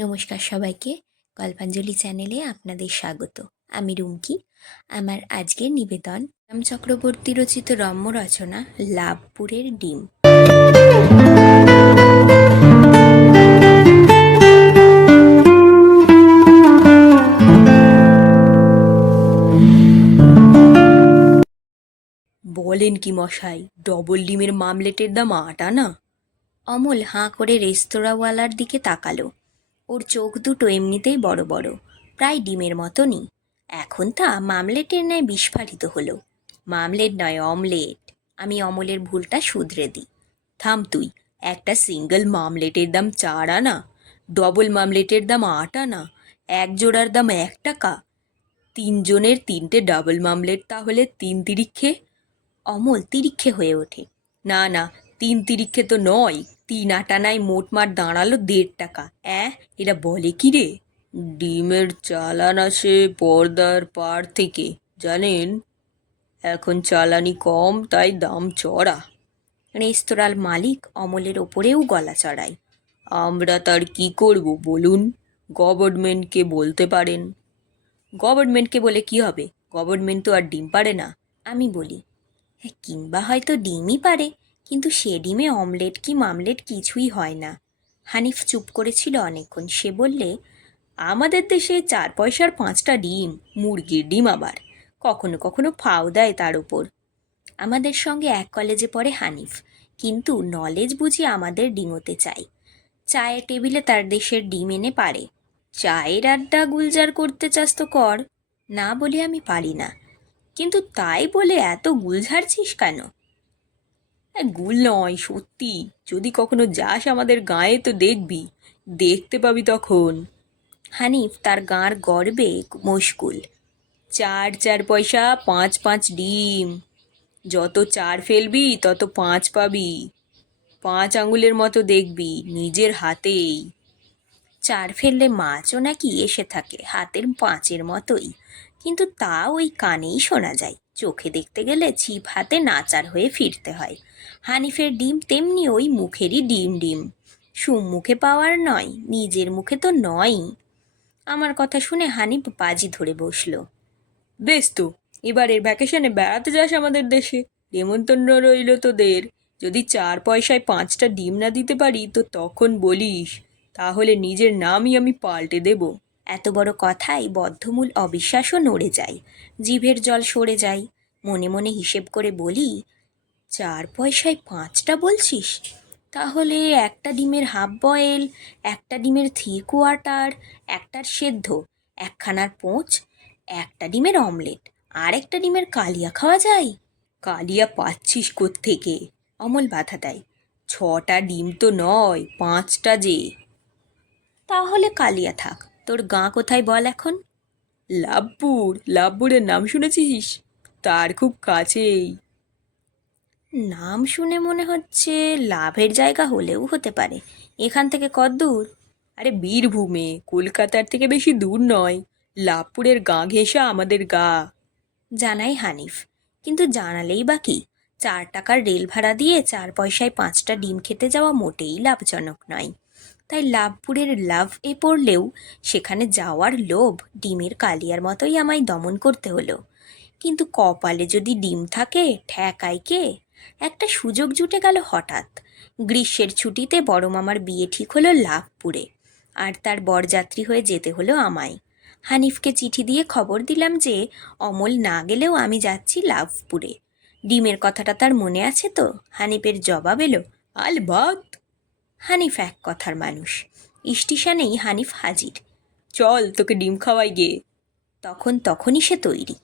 নমস্কার সবাইকে। গল্পাঞ্জলি চ্যানেলে আপনাদের স্বাগত। আমি রুমকি। আমার আজকের নিবেদন রাম চক্রবর্তী রচিত রম্য রচনা লাভপুরের ডিম। বলেন কি মশাই ডবল ডিমের মামলেটের দাম আট আনা অমল হাঁ করে রেস্তোরাঁওয়ালার দিকে তাকালো। ওর চোখ দুটো এমনিতেই বড় বড়, প্রায় ডিমের মতনই। এখন তা মামলেটের ন্যায় বিস্ফারিত হলো। মামলেট নয়, অমলেট। আমি অমলের ভুলটা শুধরে দিই। থাম তুই, একটা সিঙ্গেল মামলেটের দাম চার আনা, ডবল মামলেটের দাম আট আনা, এক জোড়ার দাম এক টাকা। তিনজনের তিনটে ডাবল মামলেট তাহলে তিন তিরিক্ষে? অমল তিরিক্ষে হয়ে ওঠে। না না তিন তিরিক্ষে তো নয়। তিন আটানায় মোটমাট দাঁড়াল দেড় টাকা। অ্যাঁ, এরা বলে কি রে? ডিমের চালান আসে পর্দার পার থেকে। জানেন, এখন চালানি কম, তাই দাম চড়া। রেস্তোরাঁর মালিক অমলের ওপরেও গলা চড়ায়। আমরা তার কি করব বলুন? গভর্নমেন্টকে বলতে পারেন। গভর্নমেন্টকে বলে কি হবে? গভর্নমেন্ট তো আর ডিম পারে না। আমি বলি হ্যাঁ কিংবা হয়তো ডিমই পারে কিন্তু সে ডিমে অমলেট কি মামলেট কিছুই হয় না। হানিফ চুপ করেছিল অনেকক্ষণ। সে বললে, আমাদের দেশে চার পয়সার পাঁচটা ডিম, মুরগির ডিম আবার। কখনো কখনো ফাও দেয় তার উপর। আমাদের সঙ্গে এক কলেজে পড়ে হানিফ, কিন্তু নলেজ বুঝি আমাদের ডিঙোতে চাই। চায়ের টেবিলে তার দেশের ডিম এনে পারে। চায়ের আড্ডা গুলজার করতে চাস তো কর। না বলে আমি পারি না। কিন্তু তাই বলে এত গুল ঝাড়ছিস কেন? গুল নয়, সত্যি। যদি কখনো যাস আমাদের গায়ে তো দেখবি। দেখতে পাবি তখন। হানিফ তার গাঁর গর্বে মুশকুল চার চার পয়সা, পাঁচ পাঁচ ডিম। যত চার ফেলবি, তত পাঁচ পাবি। পাঁচ আঙুলের মতো দেখবি, নিজের হাতেই। চার ফেললে মাছও নাকি এসে থাকে, হাতের পাঁচের মতোই। কিন্তু তা ওই কানেই শোনা যায়। চোখে দেখতে গেলে ছিপ হাতে নাচার হয়ে ফিরতে হয়। হানিফের ডিম তেমনি ওই মুখেরই ডিম ডিম। সুমুখে পাওয়ার নয়, নিজের মুখে তো নয়ই। আমার কথা শুনে হানিফ বাজি ধরে বসল। বেশ তো, এবারের ভ্যাকেশনে বেড়াতে যাস আমাদের দেশে। নেমন্তন্ন রইল তোদের। যদি চার পয়সায় পাঁচটা ডিম না দিতে পারি, তো তখন বলিস। তাহলে নিজের নামই আমি পাল্টে দেব। এত বড় কথায় বদ্ধমূল অবিশ্বাসও নড়ে যায়। জিভের জল সরে যায়। মনে মনে হিসেব করে বলি, চার পয়সায় পাঁচটা বলছিস? তাহলে একটা ডিমের হাফ বয়েল একটা ডিমের থ্রি কোয়ার্টার একটার সেদ্ধ, একখানার পোঁচ, একটা ডিমের অমলেট আর একটা ডিমের কালিয়া খাওয়া যায়? কালিয়া পাচ্ছিস থেকে অমল বাধা দেয়, ছটা ডিম তো নয়, পাঁচটা যে। তাহলে কালিয়া থাক তোর গাঁ কোথায় বল এখন? লাভপুর লাভপুরের নাম শুনেছিস? তার খুব কাছেই। নাম শুনে মনে হচ্ছে লাভের জায়গা হলেও হতে পারে। এখান থেকে কত দূর আরে বীরভূমে, কলকাতার থেকে বেশি দূর নয়। লাভপুরের গা ঘেঁষা আমাদের গা। জানাই হানিফ। কিন্তু জানালেই বা কি? চার টাকার রেল ভাড়া দিয়ে চার পয়সায় পাঁচটা ডিম খেতে যাওয়া মোটেই লাভজনক নয়। তাই লাভপুরের লাভ এ পড়লেও সেখানে যাওয়ার লোভ ডিমের কালিয়ার মতোই আমায় দমন করতে হলো। কিন্তু কপালে যদি ডিম থাকে, ঠেকায় কে? একটা সুযোগ জুটে গেল হঠাৎ। গ্রীষ্মের ছুটিতে বড় মামার বিয়ে ঠিক হলো লাভপুরে। আর তার বরযাত্রী হয়ে যেতে হলো আমায়। হানিফকে চিঠি দিয়ে খবর দিলাম যে, অমল না গেলেও আমি যাচ্ছি লাভপুরে। ডিমের কথাটা তার মনে আছে তো? হানিফের জবাব এলো, আলবাত! হানিফ এক কথার মানুষ। স্টেশনেই হানিফ হাজির। চল, তোকে ডিম খাওয়াই গে তখন তখনই সে তৈরি।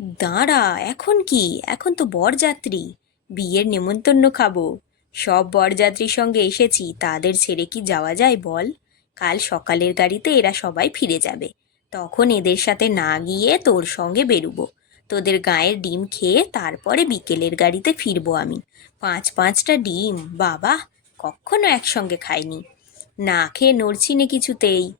দাঁড়া, এখন কি? এখন তো বরযাত্রী। বিয়ের নেমন্তন্ন খাব। সব বরযাত্রীর সঙ্গে এসেছি। তাদের ছেড়ে কি যাওয়া যায় বল? কাল সকালের গাড়িতে এরা সবাই ফিরে যাবে। তখন এদের সাথে না গিয়ে তোর সঙ্গে বেরুবো। তোদের গায়ের ডিম খেয়ে তারপরে বিকেলের গাড়িতে ফিরবো আমি। পাঁচ পাঁচটা ডিম, বাবা! কখনো একসঙ্গে খাইনি। না খেয়ে নড়ছি নে কিছুতেই।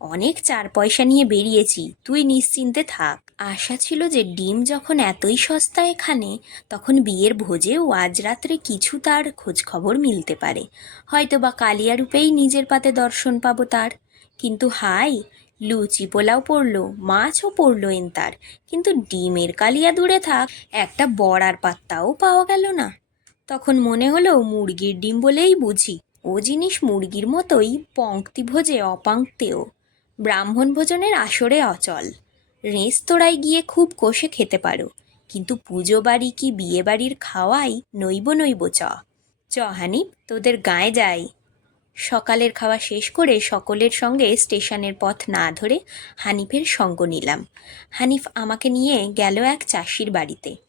অনেক চার পয়সা নিয়ে বেরিয়েছি, তুই নিশ্চিন্তে থাক। আশা ছিল যে ডিম যখন এতই সস্তা এখানে, তখন বিয়ের ভোজেও আজ রাত্রে কিছু তার খোঁজ খবর মিলতে পারে। হয়তো বা কালিয়া রূপেই নিজের পাতে দর্শন পাবো তার। কিন্তু হাই, লুচি পোলাও পড়ল, মাছও পড়ল এন তার। কিন্তু ডিমের কালিয়া দূরে থাক, একটা বড়ার পাত্তাও পাওয়া গেল না। তখন মনে হলো মুরগির ডিম বলেই বুঝি। ও জিনিস মুরগির মতোই পঙ্ক্তি ভোজে অপাঙ্ক্তেও। ব্রাহ্মণ ভোজনের আসরে অচল। রেস্তোরাঁয় গিয়ে খুব কষে খেতে পারো। কিন্তু পুজো বাড়ি কি বিয়ে বাড়ির খাওয়াই নইব নইব চ। চ হানিফ, তোদের গায়ে যাই। সকালের খাওয়া শেষ করে সকলের সঙ্গে স্টেশনের পথ না ধরে হানিফের সঙ্গ নিলাম। হানিফ আমাকে নিয়ে গেল এক চাষির বাড়িতে।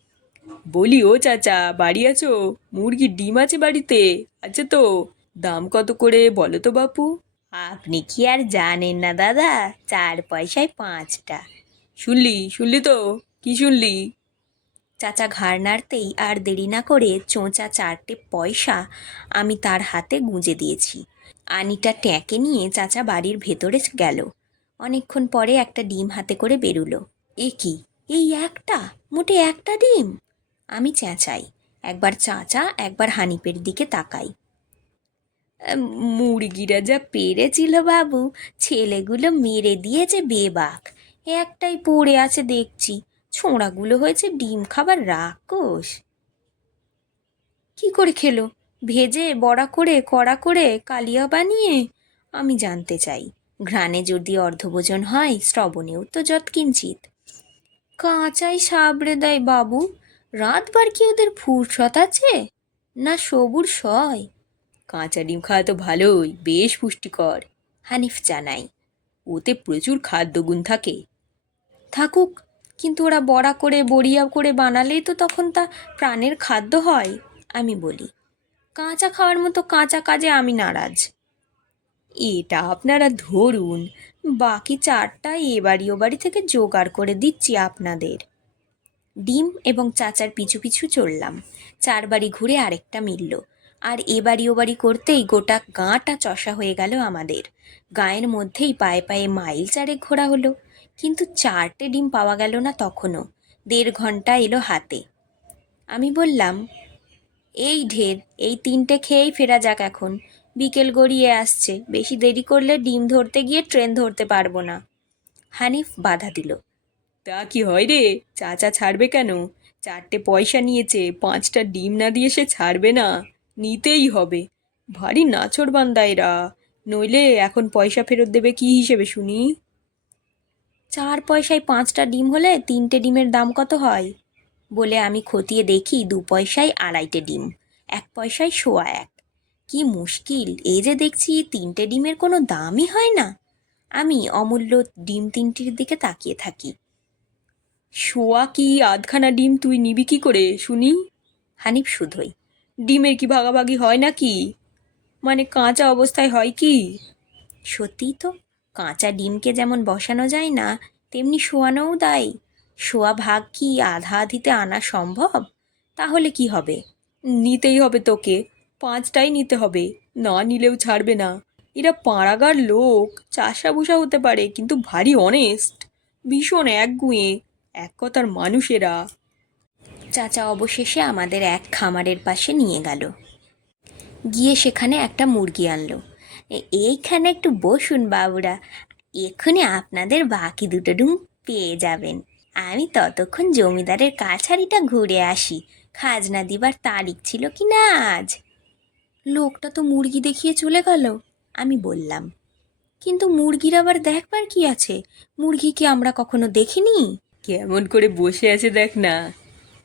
বলি ও চাচা বাড়ি আছো? মুরগির ডিম আছে বাড়িতে? আছে তো। দাম কত করে বলো তো বাপু? আপনি কি আর জানেন না দাদা চার পয়সায় পাঁচটা। শুনলি? শুনলি তো? কি শুনলি? চাচা ঘাড় নাড়তেই আর দেরি না করে চোঁচা চারটে পয়সা আমি তার হাতে গুঁজে দিয়েছি। আনিটা ট্যাঁকে নিয়ে চাচা বাড়ির ভেতরে গেল। অনেকক্ষণ পরে একটা ডিম হাতে করে বেরুলো। এ কি? এই একটা? মোটে একটা ডিম? আমি চেঁচাই। একবার চাচা, একবার হানিপের দিকে তাকাই। মুরগিরা যা পেরেছিল বাবু, ছেলেগুলো মেরে দিয়েছে বেবাক। একটাই পড়ে আছে দেখছি। ছোঁড়াগুলো হয়েছে ডিম খাবার রাক্ষস। কি করে খেলো? ভেজে, বড়া করে, কড়া করে, কালিয়া বানিয়ে? আমি জানতে চাই। ঘ্রাণে যদি অর্ধভোজন হয়, শ্রবণেও তো যৎ কিঞ্চিত কাঁচাই সাবড়ে দেয় বাবু। রাতবার কি ওদের ফুরসত আছে না সবুর সয়? কাঁচা ডিম খাওয়া তো ভালোই বেশ পুষ্টিকর হানিফ জানাই। ওতে প্রচুর খাদ্যগুণ থাকে। থাকুক কিন্তু ওরা বড়া করে বড়িয়া করে বানালেই তো তখন তা প্রাণের খাদ্য হয় আমি বলি। কাঁচা খাওয়ার মতো কাঁচা কাজে আমি নারাজ। এটা আপনারা ধরুন বাকি চারটা এ বাড়ি ও বাড়ি থেকে জোগাড় করে দিচ্ছি আপনাদের। ডিম এবং চাচার পিছু পিছু চললাম চার বাড়ি ঘুরে আরেকটা মিলল। আর এ বাড়ি ও বাড়ি করতেই গোটা গাঁটা চষা হয়ে গেল আমাদের। গায়ের মধ্যেই পায়ে পায়ে মাইল চারেক ঘোরা হলো। কিন্তু চারটে ডিম পাওয়া গেল না তখনও। দেড় ঘণ্টা এলো হাতে। আমি বললাম, এই ঢের, এই তিনটে খেয়েই ফেরা যাক এখন। বিকেল গড়িয়ে আসছে। বেশি দেরি করলে ডিম ধরতে গিয়ে ট্রেন ধরতে পারব না। হানিফ বাধা দিল। তা কি হয় রে? চাচা ছাড়বে কেন? চারটে পয়সা নিয়েছে, পাঁচটা ডিম না দিয়ে সে ছাড়বে না। নিতেই হবে। ভারী নাচড় বান্দা এরা। নইলে এখন পয়সা ফেরত দেবে কি হিসেবে শুনি? চার পয়সায় পাঁচটা ডিম হলে তিনটে ডিমের দাম কত হয়? বলে আমি খতিয়ে দেখি দু পয়সায় আড়াইটে ডিম, এক পয়সায় শোয়া এক। কি মুশকিল এই যে দেখছি তিনটে ডিমের কোনো দামই হয় না। আমি অমূল্য ডিম তিনটির দিকে তাকিয়ে থাকি। শোয়া কি আধখানা ডিম তুই নিবি কি করে, শুনি? হানিফ শুধুই, ডিমের কি ভাগাভাগি হয় নাকি? মানে কাঁচা অবস্থায় হয় কি? সত্যিই তো, কাঁচা ডিমকে যেমন বসানো যায় না, তেমনি শোয়ানোও দায়। শোয়া ভাগ কি আধা আধিতে আনা সম্ভব? তাহলে কি হবে? নিতেই হবে তোকে, পাঁচটাই নিতে হবে, না নিলেও ছাড়বে না। এরা পাড়াগার লোক চাষা ভুষা হতে পারে, কিন্তু ভারী অনেস্ট ভীষণ একগুঁয়ে এক কথার মানুষেরা। চাচা অবশেষে আমাদের এক খামারের পাশে নিয়ে গেল। গিয়ে সেখানে একটা মুরগি আনলো। এইখানে একটু বসুন বাবুরা, এক্ষুনি আপনাদের বাকি দুটো ডুম পেয়ে যাবেন। আমি ততক্ষণ জমিদারের কাছারিটা ঘুরে আসি। খাজনা দিবার তারিখ ছিল কি না আজ? লোকটা তো মুরগি দেখিয়ে চলে গেল, আমি বললাম। কিন্তু মুরগির আবার দেখবার কি আছে? মুরগি কি আমরা কখনো দেখিনি? কেমন করে বসে আছে দেখ না।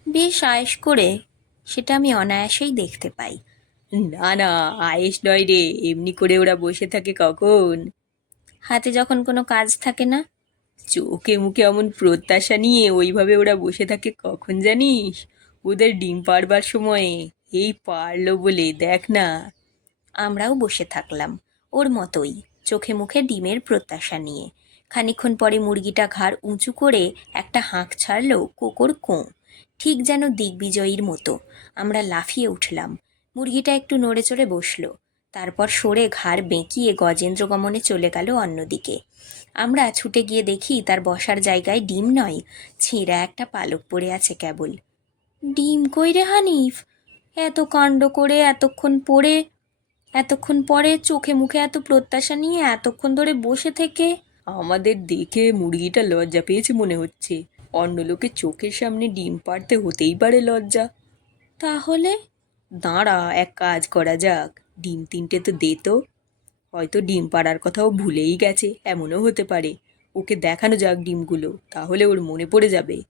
বেশ আয়েস করে সেটা আমি অনায়াসেই দেখতে পাই। না না আয়েস নয় রে এমনি করে ওরা বসে থাকে কখন? হাতে যখন কোনো কাজ থাকে না। চোখে মুখে এমন প্রত্যাশা নিয়ে ওইভাবে ওরা বসে থাকে কখন জানিস? ওদের ডিম পারবার সময়ে। এই পারল বলে দেখ না। আমরাও বসে থাকলাম ওর মতোই চোখে মুখে ডিমের প্রত্যাশা নিয়ে। খানিকক্ষণ পরে মুরগিটা ঘাড় উঁচু করে একটা হাঁক ছাড়লো কোকর কোঁ। ঠিক যেন দিগ্বিজয়ীর মতো। আমরা লাফিয়ে উঠলাম। মুরগিটা একটু নড়ে চড়ে বসল। তারপর সরে ঘাড় বেঁকিয়ে গজেন্দ্র গমনে চলে গেল অন্যদিকে। আমরা ছুটে গিয়ে দেখি তার বসার জায়গায় ডিম নয়, ছেঁড়া একটা পালক পড়ে আছে কেবল। ডিম কই রে হানিফ? এত কাণ্ড করে এতক্ষণ পড়ে, এতক্ষণ পরে চোখে মুখে এত প্রত্যাশা নিয়ে এতক্ষণ ধরে বসে থেকে আমাদের দেখে মুরগিটা লজ্জা পেয়েছে মনে হচ্ছে। অন্য লোকের চোখের সামনে ডিম পাড়তে হতেই পারে লজ্জা। তাহলে? দাঁড়া, এক কাজ করা যাক। ডিম তিনটে তো দে তো। হয়তো ডিম পাড়ার কথাও ভুলেই গেছে, এমনও হতে পারে। ওকে দেখানো যাক ডিমগুলো, তাহলে ওর মনে পড়ে যাবে।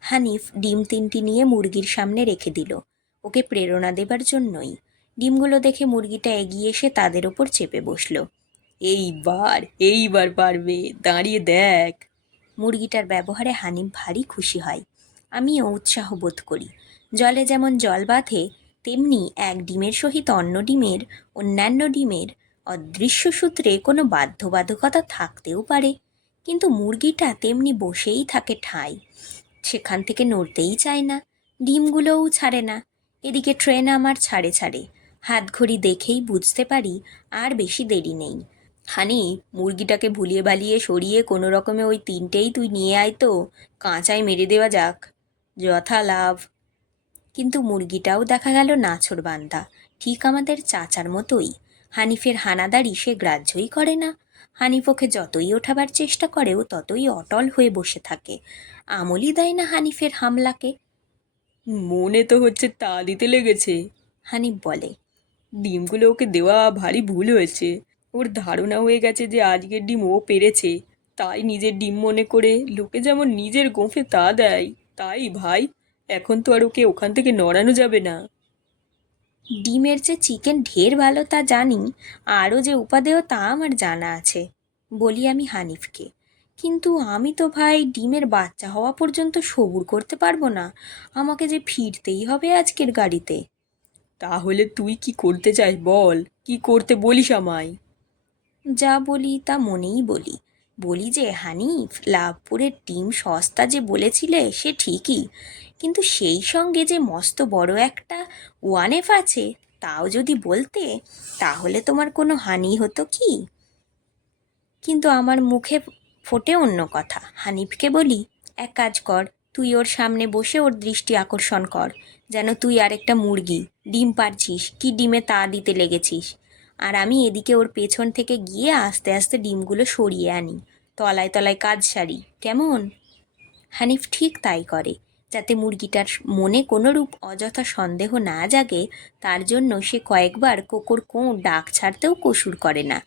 হানিফ ডিম তিনটি নিয়ে মুরগির সামনে রেখে দিল। ওকে প্রেরণা দেবার জন্যই। ডিমগুলো দেখে মুরগিটা এগিয়ে এসে তাদের ওপর চেপে বসল। এইবার এইবার পারবে। দাঁড়িয়ে দেখ। মুরগিটার ব্যবহারে হানিফ ভারী খুশি হয়। আমিও উৎসাহ বোধ করি। জলে যেমন জল বাঁধে, তেমনি এক ডিমের সহিত অন্য ডিমের, অন্যান্য ডিমের অদৃশ্য সূত্রে কোনো বাধ্যবাধকতা থাকতেও পারে। কিন্তু মুরগিটা তেমনি বসেই থাকে ঠাঁই। সেখান থেকে নড়তেই চায় না, ডিমগুলোও ছাড়ে না। এদিকে ট্রেন আমার ছাড়ে ছাড়ে। হাত ঘড়ি দেখেই বুঝতে পারি, আর বেশি দেরি নেই। হানি মুরগিটাকে ভুলিয়ে বালিয়ে সরিয়ে কোনো রকমে ওই তিনটেই তুই নিয়ে আয় তো কাঁচায় মেরে দেওয়া যাক। যথা লাভ। কিন্তু মুরগিটাও দেখা গেল নাছর বান্দা ঠিক আমাদের চাচার মতোই। হানিফের হানাদারি সে গ্রাহ্যই করে না। হানিফ ওকে যতই ওঠাবার চেষ্টা করেও ততই অটল হয়ে বসে থাকে। আমলই দেয় না হানিফের হামলাকে। মনে তো হচ্ছে তা দিতে লেগেছে। হানিফ বলে ডিমগুলো ওকে দেওয়া ভারী ভুল হয়েছে। ওর ধারণা হয়ে গেছে যে আজকের ডিম ও পেরেছে। তাই নিজের ডিম মনে করে লোকে যেমন নিজের গোঁফে তা দেয় তাই ভাই এখন তো আর ওকে ওখান থেকে নড়ানো যাবে না। ডিমের যে চিকেন ঢের ভালো তা জানি আরও যে উপাদেয় তা আমার জানা আছে বলি আমি হানিফকে। কিন্তু আমি তো ভাই ডিমের বাচ্চা হওয়া পর্যন্ত সবুর করতে পারব না আমাকে যে ফিরতেই হবে আজকের গাড়িতে। তাহলে তুই কি করতে চাস বল? কি করতে বলিস আমায়? যা বলি তা মনেই বলি। বলি যে, হানিফ, লাভপুরের ডিম সস্তা যে বলেছিলে, সে ঠিকই। কিন্তু সেই সঙ্গে যে মস্ত বড় একটা ওয়ানেফ আছে, তাও যদি বলতে, তাহলে তোমার কোনো হানি হতো কি? কিন্তু আমার মুখে ফোটে অন্য কথা। হানিফকে বলি, এক কাজ কর, তুই ওর সামনে বসে ওর দৃষ্টি আকর্ষণ কর। যেন তুই আরেকটা মুরগি, ডিম পারছিস, কি ডিমে তা দিতে লেগেছিস? আর আমি এদিকে ওর পেছন থেকে গিয়ে আস্তে আস্তে ডিমগুলো সরিয়ে আনি। তলায় তলায় কাজ সারি। কেমন? হানিফ ঠিক তাই করে। যাতে মুরগিটার মনে কোনোরূপ অযথা সন্দেহ না জাগে, তার জন্য সে কয়েকবার কোকর কোঁ ডাক ছাড়তেও কসুর করে না।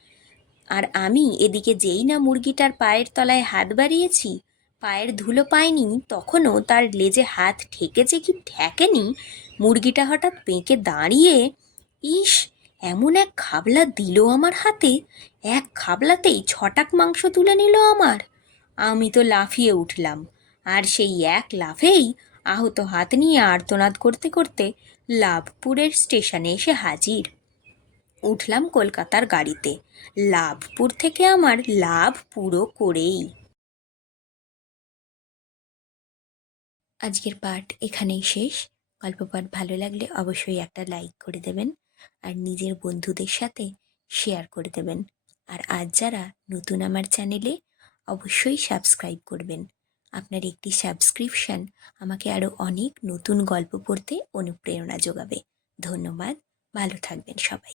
আর আমি এদিকে যেই না মুরগিটার পায়ের তলায় হাত বাড়িয়েছি, পায়ের ধুলো পায়নি তখনও তার লেজে হাত ঠেকেছে কি ঠেকেনি, মুরগিটা হঠাৎ পেঁকে দাঁড়িয়ে, ইস এমন এক খাবলা দিল আমার হাতে, এক খাবলাতেই ছটাক মাংস তুলে নিল আমার। আমি তো লাফিয়ে উঠলাম, আর সেই এক লাফেই আহত হাত নিয়ে আর্তনাদ করতে করতে লাভপুরের স্টেশনে এসে হাজির। উঠলাম কলকাতার গাড়িতে, লাভপুর থেকে আমার লাভ পুরো করেই। আজকের পাঠ এখানেই শেষ। গল্প পাঠ ভালো লাগলে অবশ্যই একটা লাইক করে দেবেন। আর নিজের বন্ধুদের সাথে শেয়ার করে দেবেন। আর আজ যারা নতুন আমার চ্যানেলে অবশ্যই সাবস্ক্রাইব করবেন। আপনার একটি সাবস্ক্রিপশন আমাকে আরও অনেক নতুন গল্প পড়তে অনুপ্রেরণা যোগাবে। ধন্যবাদ, ভালো থাকবেন সবাই।